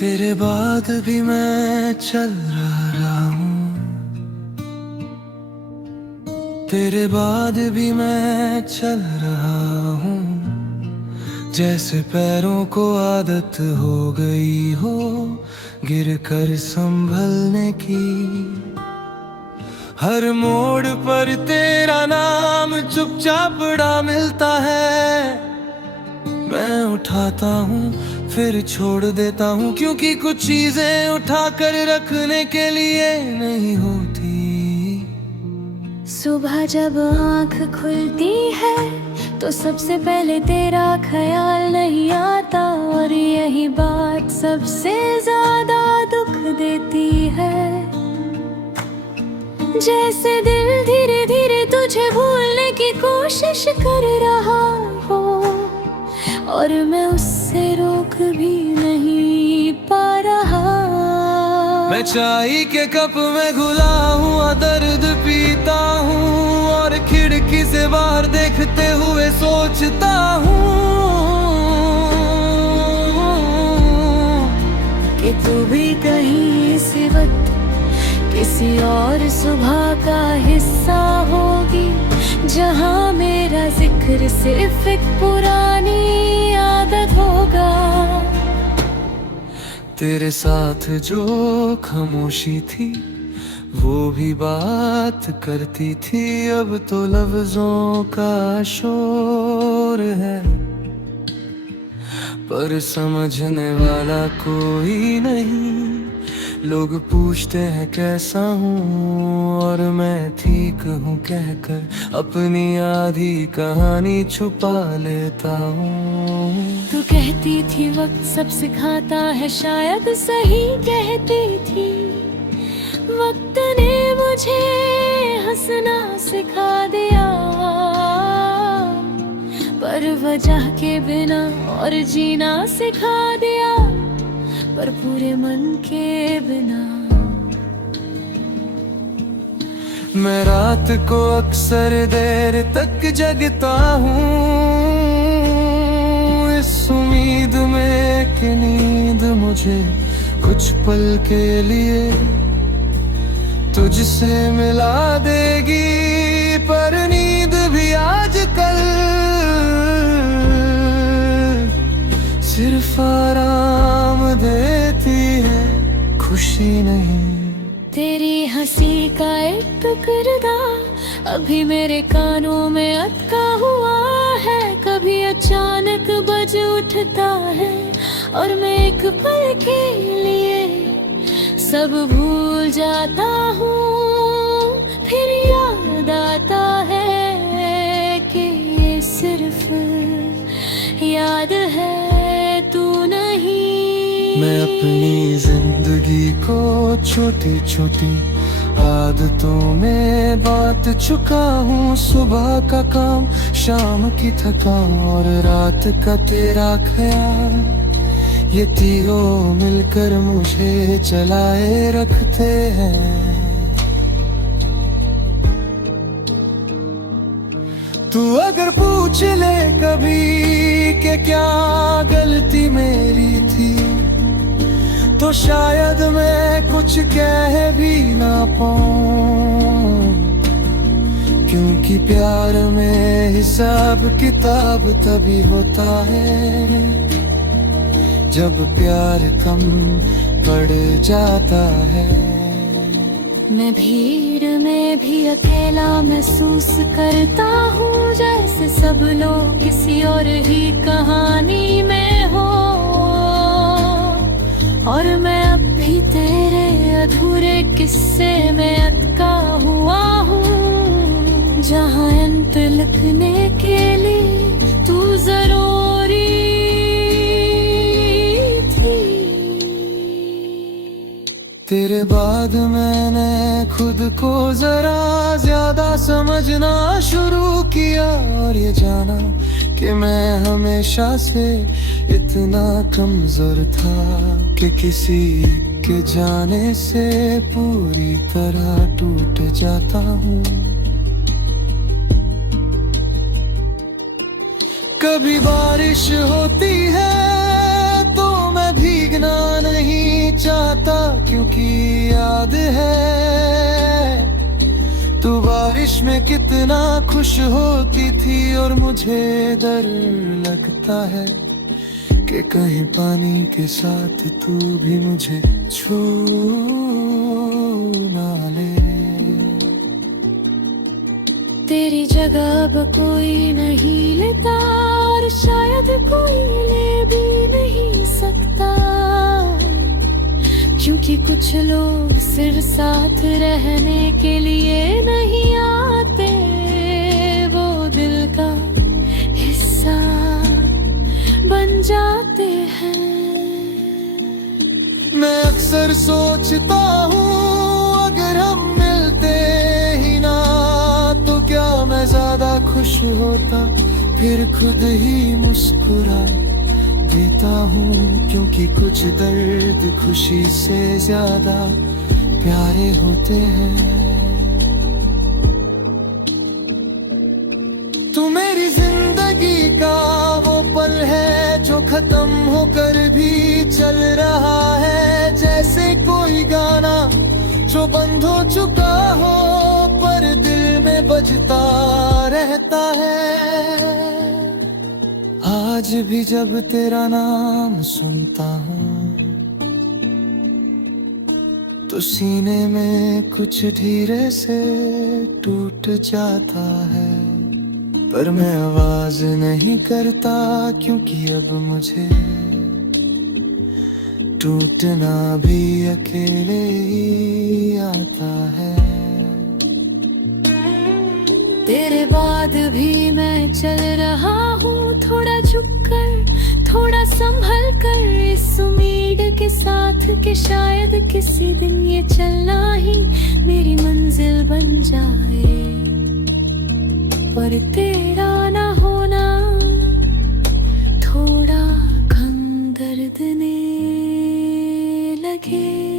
तेरे बाद भी मैं चल रहा हूँ, तेरे बाद भी मैं चल रहा हूँ। जैसे पैरों को आदत हो गई हो गिर कर संभलने की। हर मोड़ पर तेरा नाम चुपचाप पड़ा मिलता है। मैं उठाता हूँ फिर छोड़ देता हूँ, क्योंकि कुछ चीजें उठा कर रखने के लिए नहीं होती। सुबह जब आँख खुलती है तो सबसे पहले तेरा ख्याल नहीं आता, और यही बात सबसे ज्यादा दुख देती है। जैसे दिल धीरे धीरे तुझे भूलने की कोशिश कर रहा हो, और मैं उससे रोक भी नहीं पा रहा। मैं चाय के कप में घुला हुआ दर्द पीता हूँ, और खिड़की से बाहर देखते हुए सोचता हूँ कि तू भी कहीं इसी वक्त किसी और सुबह का हिस्सा होगी, जहाँ मेरा जिक्र सिर्फ एक पुरानी आदत होगा। तेरे साथ जो खामोशी थी वो भी बात करती थी, अब तो लफ्जों का शोर है, पर समझने वाला कोई नहीं। लोग पूछते हैं कैसा हूँ, और मैं ठीक हूँ कहकर अपनी आधी कहानी छुपा लेता हूँ। तू कहती थी वक्त सब सिखाता है, शायद सही कहती थी। वक्त ने मुझे हंसना सिखा दिया, पर वजह के बिना और जीना सिखा दिया, पर पूरे मन के बिना। मैं रात को अक्सर देर तक जगता हूँ, इस उम्मीद में कि नींद मुझे कुछ पल के लिए तुझसे मिला देगी, पर नींद भी आजकल सिर्फ आराम देती है, खुशी नहीं। तेरी हंसी का एक टुकड़ा अभी मेरे कानों में अटका हुआ है। कभी अचानक बज उठता है और मैं एक पल के लिए सब भूल जाता हूँ। फिर याद आता है कि ये सिर्फ याद है, तू नहीं। मैं अपनी जिंदगी को छोटी छोटी आदतों में बांट चुका हूँ। सुबह का काम, शाम की थकान और रात का तेरा ख्याल, ये तीनों मिलकर मुझे चलाए रखते हैं। तू अगर पूछ ले कभी कि क्या गलती मेरी थी, तो शायद मैं कुछ कह भी ना पाऊं, क्योंकि प्यार में हिसाब किताब तभी होता है जब प्यार कम पड़ जाता है। मैं भीड़ में भी अकेला महसूस करता हूँ, जैसे सब लोग किसी और ही कहानी में हो, और मैं अब भी तेरे अधूरे किस्से में अटका हुआ हूँ, जहाँ अंत लिखने के लिए तू जरूरी थी। तेरे बाद मैंने खुद को जरा ज्यादा समझना शुरू किया, और ये जाना कि मैं हमेशा से इतना कमजोर था कि किसी के जाने से पूरी तरह टूट जाता हूँ। कभी बारिश होती है तो मैं भीग भीगना नहीं चाहता क्योंकि याद है तू बारिश में कितना खुश होती थी। और मुझे डर लगता है कि कहीं पानी के साथ तू भी मुझे छू ना ले। तेरी जगह अब कोई नहीं लेता और शायद कोई ले भी नहीं सकता, क्योंकि कुछ लोग सिर्फ साथ रहने के लिए नहीं आते, वो दिल का हिस्सा बन जाते हैं। मैं अक्सर सोचता हूँ अगर हम मिलते ही ना तो क्या मैं ज्यादा खुश होता। फिर खुद ही मुस्कुरा देता हूँ क्योंकि कुछ दर्द खुशी से ज्यादा प्यारे होते हैं। तू मेरी जिंदगी का वो पल है जो खत्म होकर भी चल रहा है, जैसे कोई गाना जो बंद हो चुका हो पर दिल में बजता रहता है। आज भी जब तेरा नाम सुनता हूँ तो सीने में कुछ धीरे से टूट जाता है, पर मैं आवाज नहीं करता क्योंकि अब मुझे टूटना भी अकेले ही आता है। तेरे बाद भी मैं चल रहा हूँ, थोड़ा झुककर थोड़ा संभल कर, इस उम्मीद के साथ कि शायद किसी दिन ये चलना ही मेरी मंजिल बन जाए। पर तेरा ना होना थोड़ा कम दर्द ने लगे।